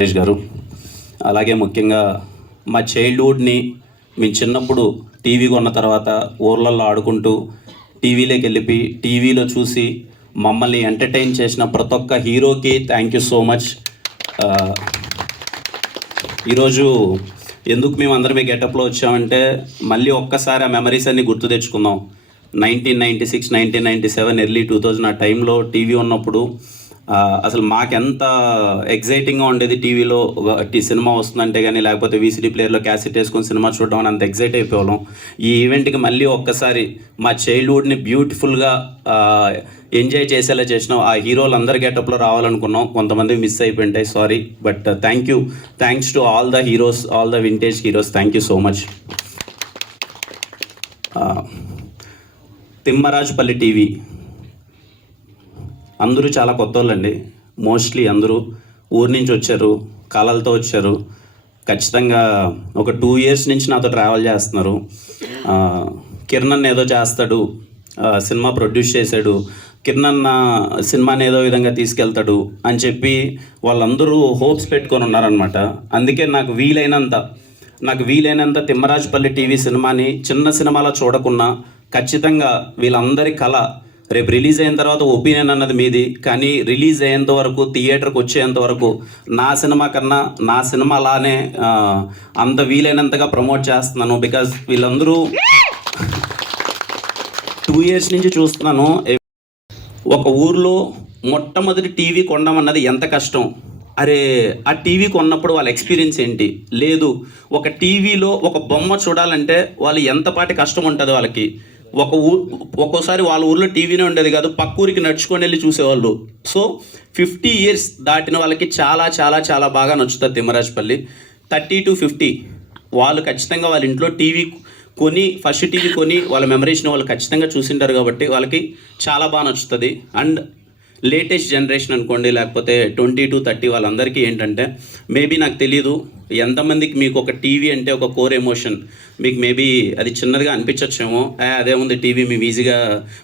సురేష్ గారు, అలాగే ముఖ్యంగా మా చైల్డ్హుడ్ని మేము చిన్నప్పుడు టీవీ కొన్న తర్వాత ఊర్లలో ఆడుకుంటూ టీవీలోకి వెళ్ళి టీవీలో చూసి మమ్మల్ని ఎంటర్టైన్ చేసిన ప్రతి ఒక్క హీరోకి థ్యాంక్ యూ సో మచ్. ఈరోజు ఎందుకు మేము అందరం గెటప్లో వచ్చామంటే మళ్ళీ ఒక్కసారి ఆ మెమరీస్ అన్నీ గుర్తు తెచ్చుకుందాం. 1996, 1997, ఎర్లీ 2000 ఆ టైంలో టీవీ ఉన్నప్పుడు అసలు మాకెంత ఎగ్జైటింగ్గా ఉండేది. టీవీలో సినిమా వస్తుందంటే కానీ, లేకపోతే వీసీడీ ప్లేయర్లో క్యాసెట్ వేసుకొని సినిమా చూడడం అని అంత ఎగ్జైట్ అయిపోయాం. ఈ ఈవెంట్కి మళ్ళీ ఒక్కసారి మా చైల్డ్హుడ్ని బ్యూటిఫుల్గా ఎంజాయ్ చేసేలా చేసినాం. ఆ హీరోలు అందరి గెటప్లో రావాలనుకున్నాం, కొంతమంది మిస్ అయిపోయింటాయి, sorry. But thanks to all the heroes, all the vintage heroes. Thank you so much. Thimmarajupalli TV అందరూ చాలా కొత్త వాళ్ళండి. మోస్ట్లీ అందరూ ఊరి నుంచి వచ్చారు, కళలతో వచ్చారు. ఖచ్చితంగా ఒక 2 years నుంచి నాతో ట్రావెల్ చేస్తున్నారు. కిరణ్ ఏదో చేస్తాడు, సినిమా ప్రొడ్యూస్ చేశాడు, కిరణ్ సినిమాని ఏదో విధంగా తీసుకెళ్తాడు అని చెప్పి వాళ్ళందరూ హోప్స్ పెట్టుకొని ఉన్నారనమాట. అందుకే నాకు వీలైనంత తిమ్మరాజుపల్లి టీవీ సినిమాని చిన్న సినిమాలో చూడకున్నా ఖచ్చితంగా వీళ్ళందరి కళ రేపు రిలీజ్ అయిన తర్వాత ఒపీనియన్ అన్నది మీది, కానీ రిలీజ్ అయ్యేంత వరకు, థియేటర్కి వచ్చేంత వరకు నా సినిమా కన్నా నా సినిమాలానే అంత వీలైనంతగా ప్రమోట్ చేస్తున్నాను. బికాజ్ వీళ్ళందరూ 2 years నుంచి చూస్తున్నాను. ఒక ఊర్లో మొట్టమొదటి టీవీ కొనమన్నది ఎంత కష్టం. అరే, ఆ టీవీ కొన్నప్పుడు వాళ్ళ ఎక్స్పీరియన్స్ ఏంటి? లేదు, ఒక టీవీలో ఒక బొమ్మ చూడాలంటే వాళ్ళు ఎంతపాటి కష్టం ఉంటుంది వాళ్ళకి. ఒక్కోసారి వాళ్ళ ఊర్లో టీవీనే ఉండేది కాదు, పక్క ఊరికి నడుచుకొని వెళ్ళి చూసేవాళ్ళు. సో 50 years దాటిన వాళ్ళకి చాలా చాలా చాలా బాగా నచ్చుతుంది తిమ్మరాజుపల్లి. 30 to 50 వాళ్ళు ఖచ్చితంగా వాళ్ళ ఇంట్లో టీవీ కొని, ఫస్ట్ టీవీ కొని వాళ్ళ మెమరీస్ని వాళ్ళు ఖచ్చితంగా చూసింటారు కాబట్టి వాళ్ళకి చాలా బాగా నచ్చుతుంది. అండ్ లేటెస్ట్ జనరేషన్ అనుకోండి, లేకపోతే 20 to 30 వాళ్ళందరికీ ఏంటంటే, మేబీ నాకు తెలీదు ఎంతమందికి మీకు ఒక టీవీ అంటే ఒక కోర్ ఎమోషన్. మీకు మేబీ అది చిన్నదిగా అనిపించచ్చేమో, అదేముంది టీవీ మేము ఈజీగా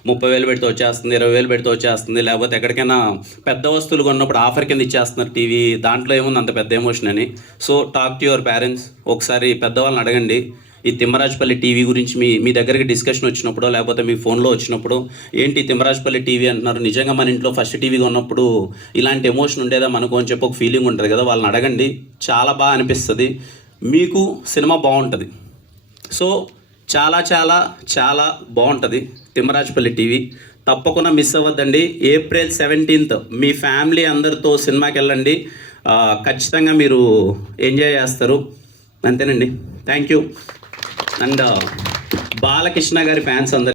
30,000 పెడితే వచ్చేస్తుంది, 20,000 పెడితే వచ్చేస్తుంది, లేకపోతే ఎక్కడికైనా పెద్ద వస్తువులు కొన్నప్పుడు ఆఫర్ కింద ఇచ్చేస్తున్నారు టీవీ, దాంట్లో ఏముంది అంత పెద్ద ఎమోషన్ అని. So talk to your parents, ఒకసారి పెద్దవాళ్ళని అడగండి. ఈ తిమ్మరాజుపల్లి టీవీ గురించి మీ దగ్గరికి డిస్కషన్ వచ్చినప్పుడు, లేకపోతే మీ ఫోన్లో వచ్చినప్పుడు, ఏంటి తిమ్మరాజుపల్లి టీవీ అంటున్నారు, నిజంగా మన ఇంట్లో ఫస్ట్ టీవీగా ఉన్నప్పుడు ఇలాంటి ఎమోషన్ ఉండేదా మనకు అని చెప్పి ఒక ఫీలింగ్ ఉంటుంది కదా, వాళ్ళని అడగండి. చాలా బాగా అనిపిస్తుంది, మీకు సినిమా బాగుంటుంది. సో చాలా చాలా చాలా బాగుంటుంది తిమ్మరాజుపల్లి టీవీ. తప్పకుండా మిస్ అవ్వద్దండి. April 17th మీ ఫ్యామిలీ అందరితో సినిమాకి వెళ్ళండి, ఖచ్చితంగా మీరు ఎంజాయ్ చేస్తారు. అంతేనండి, థ్యాంక్ యూ. అండ్ బాలకృష్ణ గారి ఫ్యాన్స్ అందరు